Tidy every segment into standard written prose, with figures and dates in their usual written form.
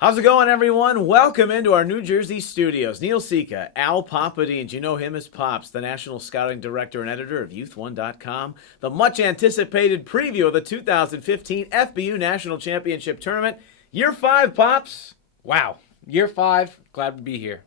How's it going, everyone? Welcome into our New Jersey studios. Neil Sika, Al Papadines, you know him as Pops, the National Scouting Director and Editor of Youth1.com. The much-anticipated preview of the 2015 FBU National Championship Tournament. Year 5, Pops. Wow. Year 5. Glad to be here.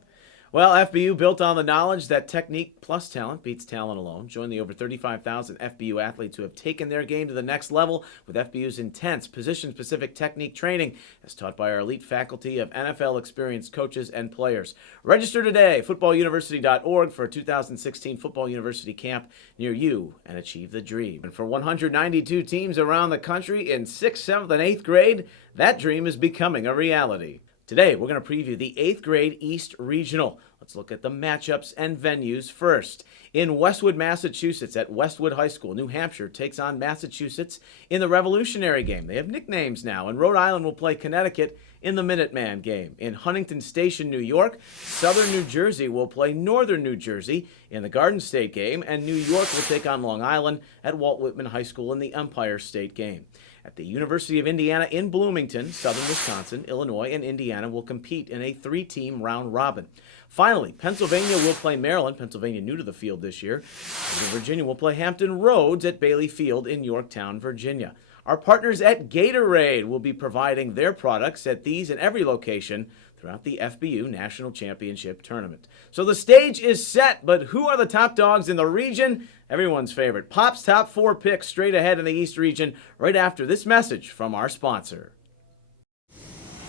Well, FBU built on the knowledge that technique plus talent beats talent alone. Join the over 35,000 FBU athletes who have taken their game to the next level with FBU's intense position-specific technique training as taught by our elite faculty of NFL experienced coaches and players. Register today, footballuniversity.org for a 2016 Football University camp near you and achieve the dream. And for 192 teams around the country in 6th, 7th, and 8th grade, that dream is becoming a reality. Today, we're going to preview the 8th grade East Regional. Let's look at the matchups and venues first. In Westwood, Massachusetts, at Westwood High School, New Hampshire takes on Massachusetts in the Revolutionary game. They have nicknames now, and Rhode Island will play Connecticut in the Minuteman game. In Huntington Station, New York, Southern New Jersey will play Northern New Jersey in the Garden State game, and New York will take on Long Island at Walt Whitman High School in the Empire State game. At the University of Indiana in Bloomington, Southern Wisconsin, Illinois, and Indiana will compete in a 3-team round robin. Finally, Pennsylvania will play Maryland, Pennsylvania new to the field this year. And Virginia will play Hampton Roads at Bailey Field in Yorktown, Virginia. Our partners at Gatorade will be providing their products at these and every location throughout the FBU National Championship Tournament. So the stage is set, but who are the top dogs in the region? Everyone's favorite. Pop's top 4 picks straight ahead in the East region right after this message from our sponsor.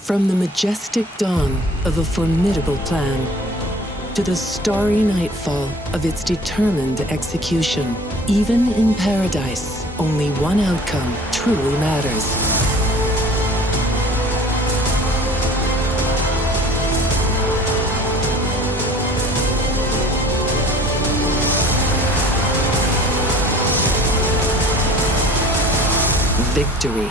From the majestic dawn of a formidable plan to the starry nightfall of its determined execution, even in paradise, only one outcome truly matters. Victory.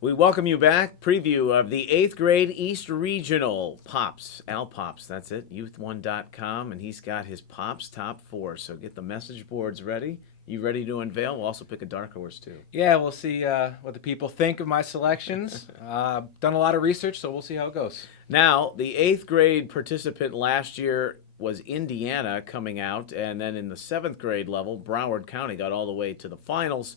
We welcome you back. Preview of the 8th grade East Regional. Pops, Al Pops, that's it, Youth1.com, and he's got his Pops top 4. So get the message boards ready. You ready to unveil? We'll also pick a dark horse, too. Yeah, we'll see what the people think of my selections. Done a lot of research, so we'll see how it goes. Now, the 8th grade participant last year was Indiana coming out, and then in the 7th grade level, Broward County got all the way to the finals,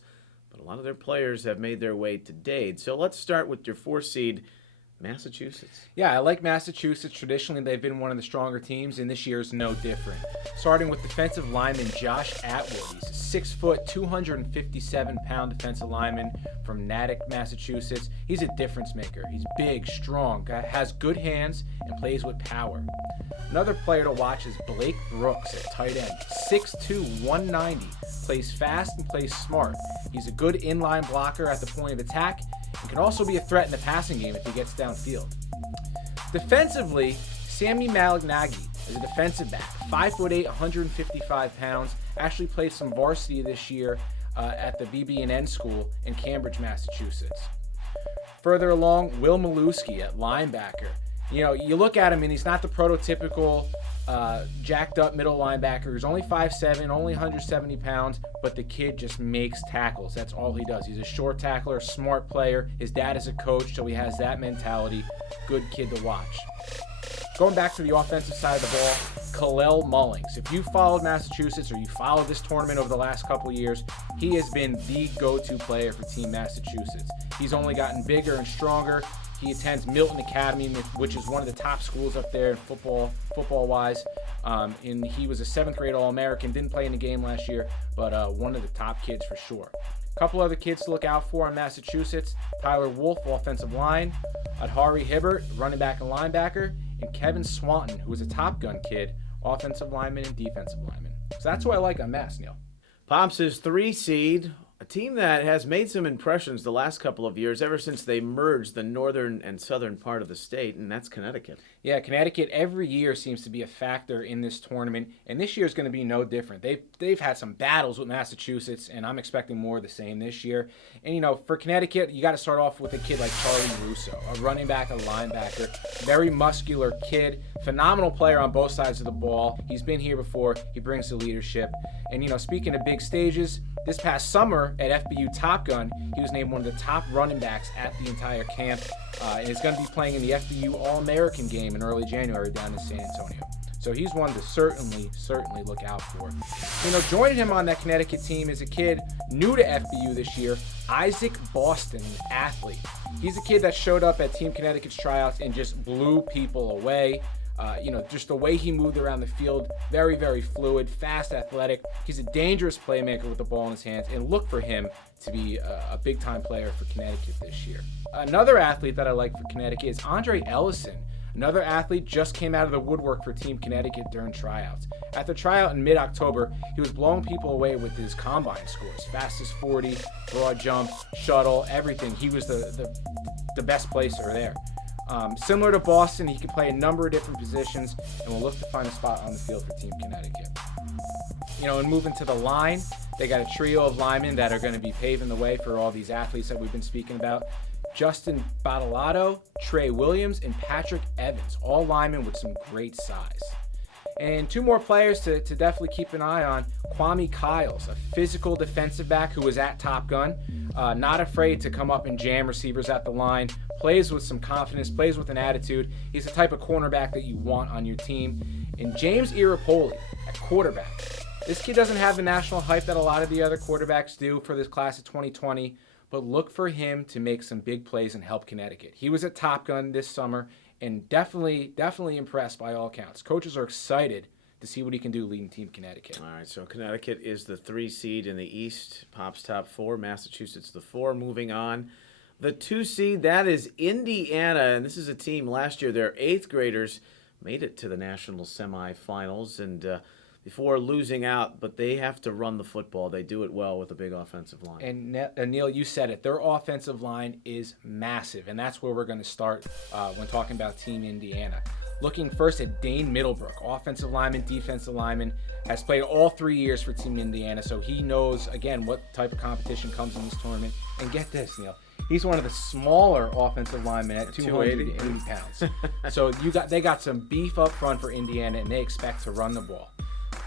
but a lot of their players have made their way to Dade. So let's start with your 4 seed, Massachusetts. Yeah, I like Massachusetts. Traditionally, they've been one of the stronger teams, and this year is no different. Starting with defensive lineman Josh Atwood. He's a 6 foot, 257-pound defensive lineman from Natick, Massachusetts. He's a difference maker. He's big, strong, has good hands, and plays with power. Another player to watch is Blake Brooks at tight end. 6'2", 190, plays fast and plays smart. He's a good inline blocker at the point of attack and can also be a threat in the passing game if he gets downfield. Defensively, Sammy Malignaggi is a defensive back, 5'8", 155 pounds, actually played some varsity this year at the BB&N school in Cambridge, Massachusetts. Further along, Will Maluski at linebacker. You know, you look at him and he's not the prototypical jacked up middle linebacker. He's only 5'7", only 170 pounds, but the kid just makes tackles. That's all he does. He's a short tackler, a smart player. His dad is a coach, so he has that mentality. Good kid to watch. Going back to the offensive side of the ball, Kalel Mullings. If you followed Massachusetts or you followed this tournament over the last couple of years, he has been the go-to player for Team Massachusetts. He's only gotten bigger and stronger. He attends Milton Academy, which is one of the top schools up there football-wise. And he was a 7th grade All-American. Didn't play in the game last year, but one of the top kids for sure. A couple other kids to look out for in Massachusetts. Tyler Wolf, offensive line. Adhari Hibbert, running back and linebacker. And Kevin Swanton, who is a Top Gun kid, offensive lineman and defensive lineman. So that's who I like on Mass, Neil. Pops is 3 seed. A team that has made some impressions the last couple of years, ever since they merged the northern and southern part of the state, and that's Connecticut. Yeah, Connecticut every year seems to be a factor in this tournament, and this year is going to be no different. They've had some battles with Massachusetts, and I'm expecting more of the same this year. And for Connecticut, you got to start off with a kid like Charlie Russo, a running back, a linebacker, very muscular kid, phenomenal player on both sides of the ball. He's been here before. He brings the leadership. And speaking of big stages, this past summer at FBU Top Gun, he was named one of the top running backs at the entire camp, and is going to be playing in the FBU All-American game in early January down in San Antonio. So he's one to certainly look out for. Joining him on that Connecticut team is a kid new to FBU this year, Isaac Boston, an athlete. He's a kid that showed up at Team Connecticut's tryouts and just blew people away. Just the way he moved around the field, very, very fluid, fast, athletic. He's a dangerous playmaker with the ball in his hands, and look for him to be a big-time player for Connecticut this year. Another athlete that I like for Connecticut is Andre Ellison. Another athlete just came out of the woodwork for Team Connecticut during tryouts. At the tryout in mid-October, he was blowing people away with his combine scores. Fastest 40, broad jump, shuttle, everything. He was the best placer there. Similar to Boston, he can play a number of different positions, and will look to find a spot on the field for Team Connecticut. And moving to the line, they got a trio of linemen that are going to be paving the way for all these athletes that we've been speaking about. Justin Badalato, Trey Williams, and Patrick Evans, all linemen with some great size. And two more players to definitely keep an eye on. Kwame Kyles, a physical defensive back who was at Top Gun, not afraid to come up and jam receivers at the line, plays with some confidence, plays with an attitude. He's the type of cornerback that you want on your team. And James Irapoli at quarterback. This kid doesn't have the national hype that a lot of the other quarterbacks do for this class of 2020, but look for him to make some big plays and help Connecticut. He was at Top Gun this summer, and definitely impressed by all counts. Coaches are excited to see what he can do leading Team Connecticut. All right, so Connecticut is the 3 seed in the East, Pop's top 4, Massachusetts the 4. Moving on, the 2 seed, that is Indiana, and this is a team last year, their 8th graders made it to the national semifinals, and before losing out, but they have to run the football. They do it well with a big offensive line. And Neil, you said it. Their offensive line is massive, and that's where we're going to start when talking about Team Indiana. Looking first at Dane Middlebrook, offensive lineman, defensive lineman, has played all 3 years for Team Indiana, so he knows, again, what type of competition comes in this tournament. And get this, Neil. He's one of the smaller offensive linemen at 280 pounds. So they got some beef up front for Indiana, and they expect to run the ball.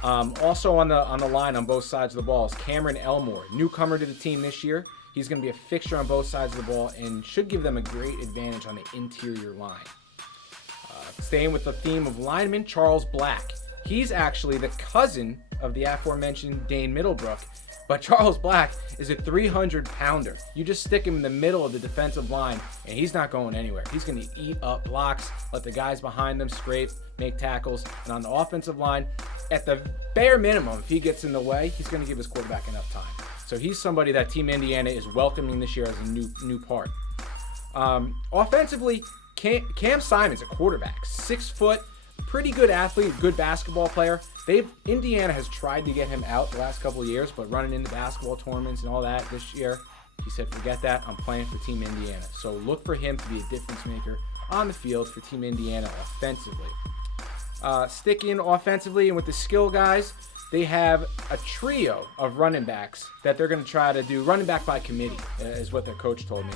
Also on the line on both sides of the ball is Cameron Elmore, newcomer to the team this year. He's going to be a fixture on both sides of the ball and should give them a great advantage on the interior line. Staying with the theme of linemen, Charles Black. He's actually the cousin of the aforementioned Dane Middlebrook, but Charles Black is a 300-pounder. You just stick him in the middle of the defensive line, and he's not going anywhere. He's going to eat up blocks, let the guys behind them scrape, make tackles, and on the offensive line, at the bare minimum, if he gets in the way, he's going to give his quarterback enough time. So he's somebody that Team Indiana is welcoming this year as a new part. Offensively, Cam Simon's a quarterback, 6 foot, pretty good athlete, good basketball player. Indiana has tried to get him out the last couple of years, but running into basketball tournaments and all that this year, he said, forget that, I'm playing for Team Indiana. So look for him to be a difference maker on the field for Team Indiana offensively. Sticking offensively and with the skill guys, they have a trio of running backs that they're going to try to do running back by committee, is what their coach told me.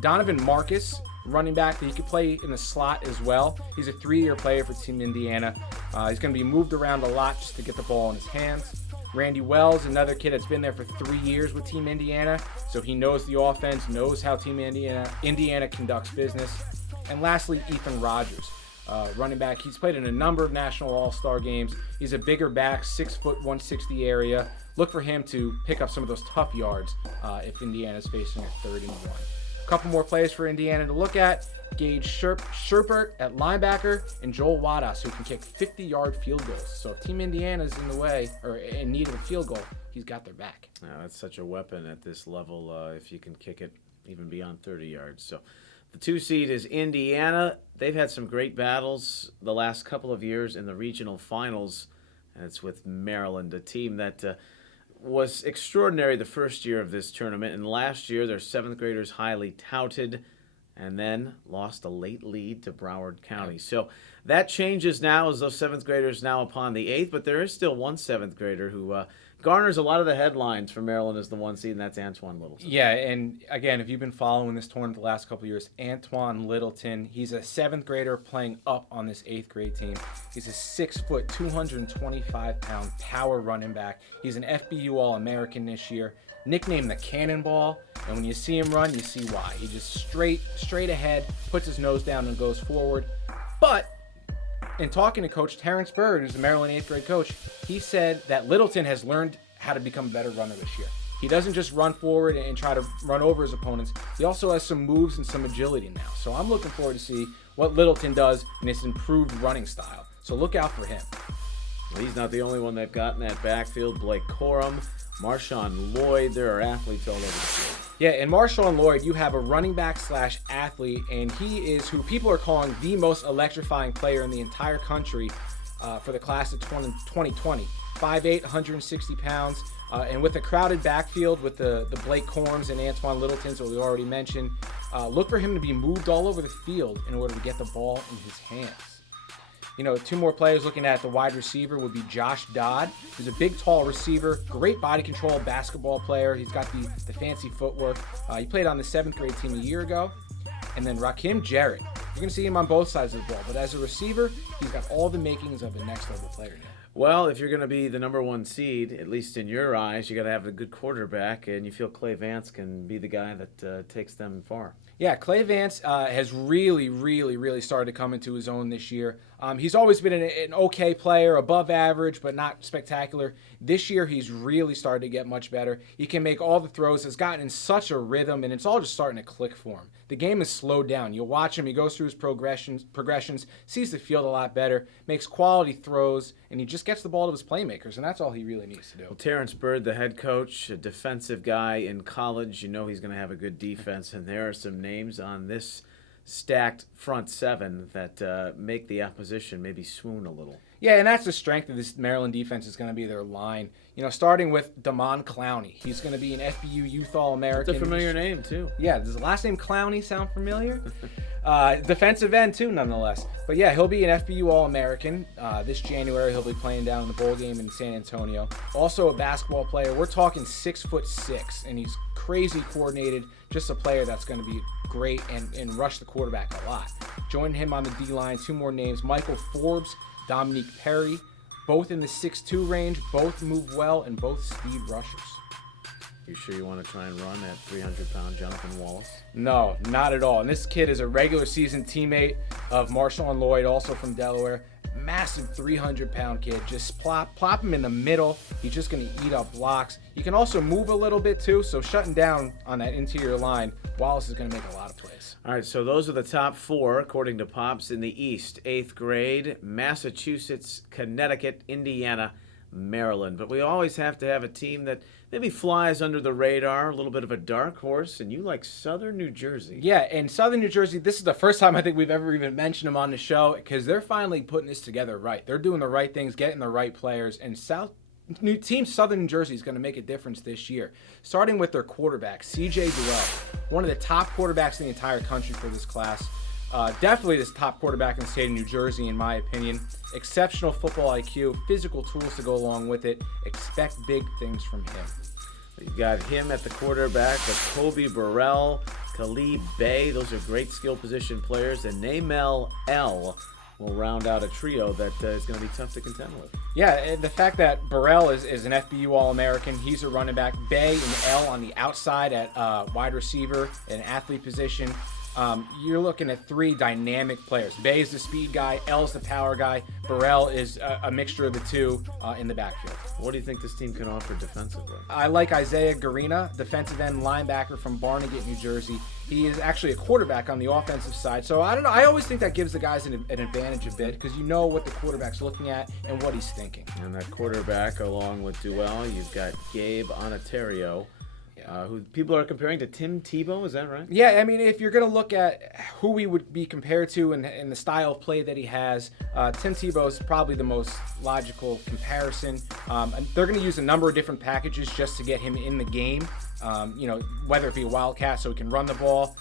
Donovan Marcus, running back that he could play in the slot as well. He's a 3-year player for Team Indiana. He's going to be moved around a lot just to get the ball in his hands. Randy Wells, another kid that's been there for 3 years with Team Indiana, so he knows the offense, knows how Team Indiana conducts business. And lastly, Ethan Rogers, running back. He's played in a number of national all-star games. He's a bigger back, 6 foot, 160 area. Look for him to pick up some of those tough yards if Indiana's facing a 3rd and 1. A couple more players for Indiana to look at. Gage Sherpert at linebacker and Joel Wadas, who can kick 50-yard field goals. So if Team Indiana's in the way or in need of a field goal, he's got their back. That's such a weapon at this level if you can kick it even beyond 30 yards. So the 2 seed is Indiana. They've had some great battles the last couple of years in the regional finals, and it's with Maryland, a team that was extraordinary the first year of this tournament, and last year their 7th graders highly touted, and then lost a late lead to Broward County. So that changes now as those 7th graders now upon the 8th, but there is still one 7th grader who garners a lot of the headlines for Maryland as the 1 seed, and that's Antoine Littleton. Yeah, and again, if you've been following this tournament the last couple of years, Antoine Littleton, he's a 7th grader playing up on this 8th grade team. He's a 6 foot, 225-pound power running back. He's an FBU All-American this year, nicknamed the Cannonball, and when you see him run, you see why. He just straight ahead, puts his nose down and goes forward. But in talking to Coach Terrence Bird, who's the Maryland 8th grade coach, he said that Littleton has learned how to become a better runner this year. He doesn't just run forward and try to run over his opponents. He also has some moves and some agility now. So I'm looking forward to see what Littleton does in his improved running style. So look out for him. Well, he's not the only one they've got in that backfield. Blake Corum, Marshawn Lloyd, there are athletes all over the field. Yeah, and Marshawn Lloyd, you have a running back / athlete, and he is who people are calling the most electrifying player in the entire country for the class of 2020. 5'8", 160 pounds, and with a crowded backfield with the Blake Corms and Antoine Littletons, that we already mentioned, look for him to be moved all over the field in order to get the ball in his hands. You know, 2 more players looking at the wide receiver would be Josh Dodd, who's a big, tall receiver, great body control basketball player. He's got the fancy footwork. He played on the 7th grade team a year ago. And then Rakim Jarrett. You're going to see him on both sides of the ball, but as a receiver, he's got all the makings of a next-level player now. Well, if you're going to be the number 1 seed, at least in your eyes, you got to have a good quarterback, and you feel Clay Vance can be the guy that takes them far. Yeah, Clay Vance has really started to come into his own this year. He's always been an okay player, above average, but not spectacular. This year, he's really started to get much better. He can make all the throws, has gotten in such a rhythm, and it's all just starting to click for him. The game is slowed down. You'll watch him. He goes through his progressions, sees the field a lot better, makes quality throws, and he just gets the ball to his playmakers, and that's all he really needs to do. Well, Terrence Bird, the head coach, a defensive guy in college, you know he's going to have a good defense, and there are some names on this stacked front 7 that make the opposition maybe swoon a little. Yeah, and that's the strength of this Maryland defense is going to be their line. You know, starting with Damon Clowney. He's going to be an FBU Youth All-American. It's a familiar name, too. Yeah, does the last name Clowney sound familiar? Defensive end, too, nonetheless. But, yeah, he'll be an FBU All-American. This January, he'll be playing down in the bowl game in San Antonio. Also a basketball player. We're talking 6'6", and he's crazy coordinated. Just a player that's going to be great and rush the quarterback a lot. Joining him on the D-line, 2 more names, Michael Forbes, Dominique Perry, both in the 6'2" range, both move well, and both speed rushers. You sure you want to try and run at 300-pound Jonathan Wallace? No, not at all. And this kid is a regular season teammate of Marshawn Lloyd, also from Delaware. Massive 300-pound kid. Just plop him in the middle. He's just going to eat up blocks. He can also move a little bit too, so shutting down on that interior line, Wallace is going to make a lot of plays. All right, so those are the top 4, according to Pops, in the East. 8th grade, Massachusetts, Connecticut, Indiana, Maryland. But we always have to have a team that maybe flies under the radar, a little bit of a dark horse, and you like Southern New Jersey. Yeah, and Southern New Jersey, this is the first time I think we've ever even mentioned them on the show because they're finally putting this together right. They're doing the right things, getting the right players, and Team Southern New Jersey is going to make a difference this year. Starting with their quarterback, C.J. Duell, one of the top quarterbacks in the entire country for this class. Definitely this top quarterback in the state of New Jersey, in my opinion. Exceptional football IQ, physical tools to go along with it. Expect big things from him. You got him at the quarterback, Kobe Burrell, Khalid Bey. Those are great skill position players. And Namel L will round out a trio that is going to be tough to contend with. Yeah, and the fact that Burrell is an FBU All-American, he's a running back. Bey and L on the outside at wide receiver, an athlete position. You're looking at 3 dynamic players. Bey is the speed guy, L's the power guy, Burrell is a mixture of the 2 in the backfield. What do you think this team can offer defensively? I like Isaiah Garina, defensive end linebacker from Barnegat, New Jersey. He is actually a quarterback on the offensive side. So I don't know. I always think that gives the guys an advantage a bit because you know what the quarterback's looking at and what he's thinking. And that quarterback, along with Duell, you've got Gabe Ontario, who people are comparing to Tim Tebow. Is that right? Yeah, I mean, if you're going to look at who we would be compared to and the style of play that he has, Tim Tebow is probably the most logical comparison. And they're going to use a number of different packages just to get him in the game. Whether it be a wildcat so he can run the ball,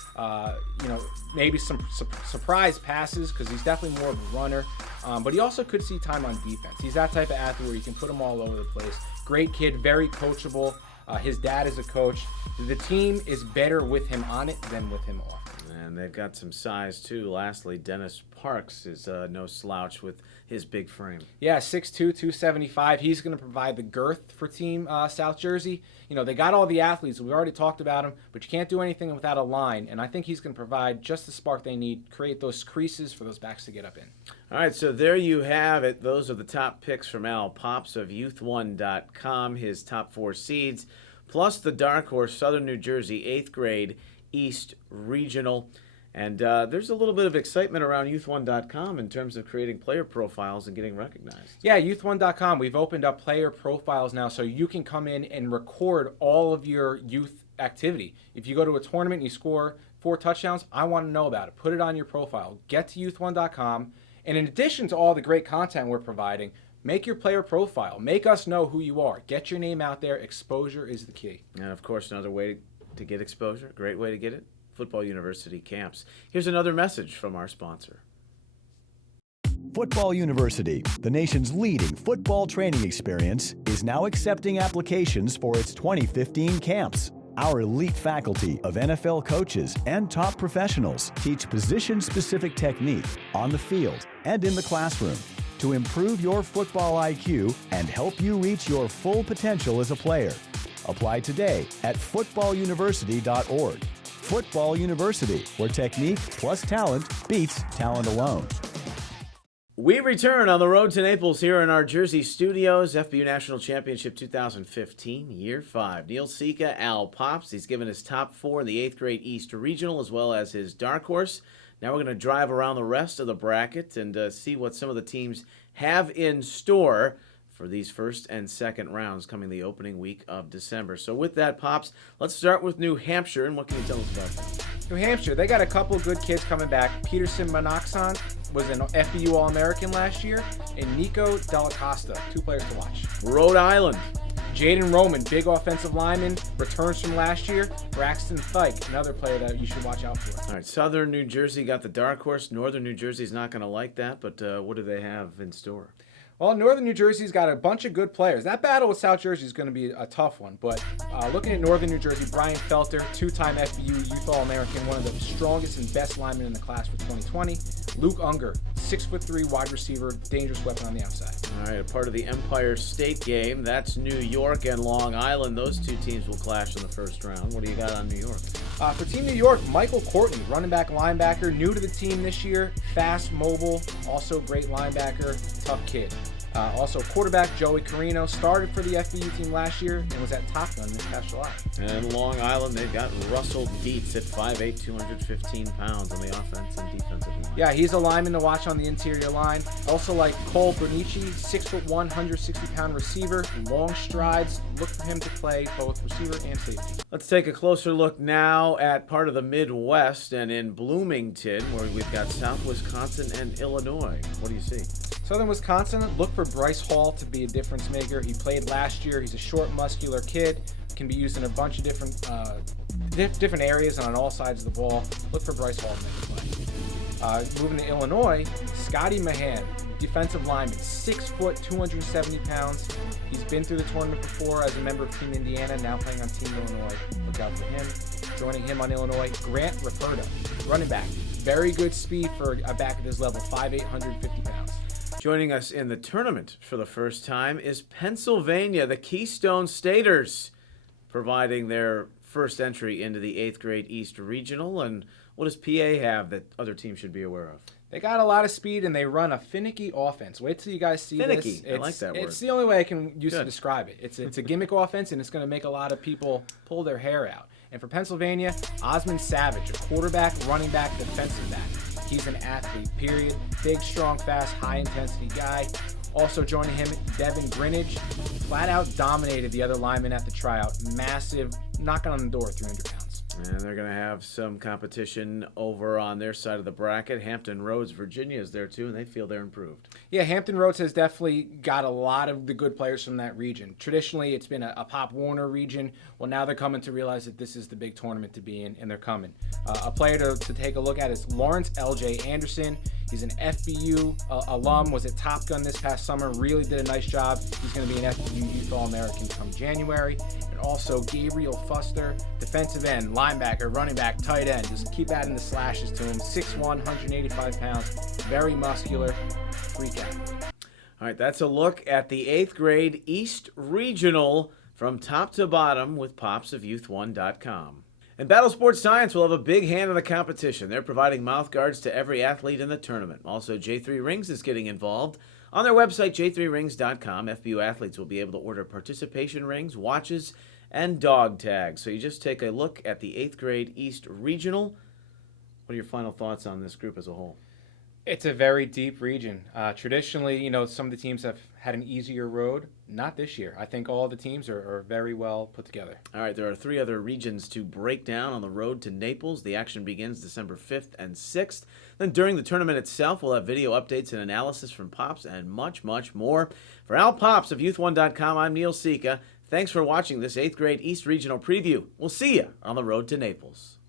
maybe some surprise passes because he's definitely more of a runner. But he also could see time on defense. He's that type of athlete where you can put him all over the place. Great kid, very coachable. His dad is a coach. The team is better with him on it than with him off. And they've got some size, too. Lastly, Dennis Parks is no slouch with his big frame. Yeah, 6'2", 275. He's going to provide the girth for Team South Jersey. They got all the athletes. We already talked about him, but you can't do anything without a line. And I think he's going to provide just the spark they need, create those creases for those backs to get up in. All right, so there you have it. Those are the top picks from Al Pops of Youth1.com, his top 4 seeds, plus the dark horse, Southern New Jersey, 8th grade East Regional. And there's a little bit of excitement around Youth1.com in terms of creating player profiles and getting recognized. Yeah, Youth1.com, we've opened up player profiles now so you can come in and record all of your youth activity. If you go to a tournament and you score 4 touchdowns, I want to know about it. Put it on your profile. Get to Youth1.com. And in addition to all the great content we're providing, make your player profile. Make us know who you are. Get your name out there. Exposure is the key. And, of course, another way to get exposure, great way to get it, Football University camps. Here's another message from our sponsor. Football University, the nation's leading football training experience, is now accepting applications for its 2015 camps. Our elite faculty of NFL coaches and top professionals teach position-specific technique on the field and in the classroom to improve your football IQ and help you reach your full potential as a player. Apply today at footballuniversity.org. Football University, where technique plus talent beats talent alone. We return on the road to Naples here in our Jersey studios. FBU National Championship 2015, Year 5. Neil Sika, Al Pops. He's given his top 4 in the 8th grade East Regional as well as his dark horse. Now we're going to drive around the rest of the bracket and see what some of the teams have in store for these first and second rounds coming the opening week of December. So with that, Pops, let's start with New Hampshire. And what can you tell us about that? New Hampshire, they got a couple good kids coming back. Peterson Monoxon was an FBU All-American last year, and Nico Della Costa, 2 players to watch. Rhode Island. Jaden Roman, big offensive lineman, returns from last year. Braxton Thike, another player that you should watch out for. All right, Southern New Jersey got the dark horse. Northern New Jersey's not going to like that, but what do they have in store? Well, Northern New Jersey's got a bunch of good players. That battle with South Jersey is going to be a tough one. But looking at Northern New Jersey, Brian Felter, 2-time FBU Youth All-American, one of the strongest and best linemen in the class for 2020. Luke Unger, 6'3" wide receiver, dangerous weapon on the outside. All right, a part of the Empire State game. That's New York and Long Island. Those 2 teams will clash in the first round. What do you got on New York? For Team New York, Michael Courtney, running back, linebacker, new to the team this year, fast, mobile, also great linebacker, tough kid. Also, quarterback Joey Carino started for the FBU team last year and was at Top Gun this past July. And Long Island, they've got Russell Dietz at 5'8", 215 pounds on the offense and defensive line. Yeah, he's a lineman to watch on the interior line. Also like Cole Bernici, 6'1", 160-pound receiver, long strides. Look for him to play both receiver and safety. Let's take a closer look now at part of the Midwest and in Bloomington, where we've got South Wisconsin and Illinois. What do you see? Southern Wisconsin, look for Bryce Hall to be a difference maker. He played last year. He's a short, muscular kid. Can be used in a bunch of different areas and on all sides of the ball. Look for Bryce Hall to make a play. Moving to Illinois, Scotty Mahan, defensive lineman, 6 foot, 270 pounds. He's been through the tournament before as a member of Team Indiana, now playing on Team Illinois. Look out for him. Joining him on Illinois, Grant Raperda, running back. Very good speed for a back at this level, 5'8", 150 pounds. Joining us in the tournament for the first time is Pennsylvania, the Keystone Staters, providing their first entry into the 8th grade East Regional. And what does PA have that other teams should be aware of? They got a lot of speed, and they run a finicky offense. Wait till you guys see finicky. this. I like that word. It's the only way I can use to describe it. It's a gimmick offense, and it's going to make a lot of people pull their hair out. And for Pennsylvania, Osmond Savage, a quarterback, running back, defensive back. He's an athlete, period. Big, strong, fast, high-intensity guy. Also joining him, Devin Greenidge, flat out dominated the other linemen at the tryout. Massive, knocking on the door, 300 pounds. And they're going to have some competition over on their side of the bracket. Hampton Roads, Virginia is there too, and they feel they're improved. Yeah, Hampton Roads has definitely got a lot of the good players from that region. Traditionally, it's been a Pop Warner region. Well, now they're coming to realize that this is the big tournament to be in, and they're coming. A player to take a look at is Lawrence L.J. Anderson. He's an FBU alum, was at Top Gun this past summer, really did a nice job. He's going to be an FBU Youth All-American come January. And also Gabriel Fuster, defensive end, linebacker, running back, tight end. Just keep adding the slashes to him. 6'1", 185 pounds, very muscular, freak athlete. All right, that's a look at the 8th grade East Regional from top to bottom with popsofyouth1.com. And Battle Sports Science will have a big hand in the competition. They're providing mouth guards to every athlete in the tournament. Also, J3 Rings is getting involved. On their website, j3rings.com, FBU athletes will be able to order participation rings, watches, and dog tags. So you just take a look at the 8th grade East Regional. What are your final thoughts on this group as a whole? It's a very deep region. Traditionally, some of the teams have had an easier road. Not this year. I think all the teams are very well put together. All right, there are 3 other regions to break down on the road to Naples. The action begins December 5th and 6th. Then during the tournament itself, we'll have video updates and analysis from Pops and much, much more. For Al Pops of Youth1.com, I'm Neil Sika. Thanks for watching this 8th grade East Regional preview. We'll see you on the road to Naples.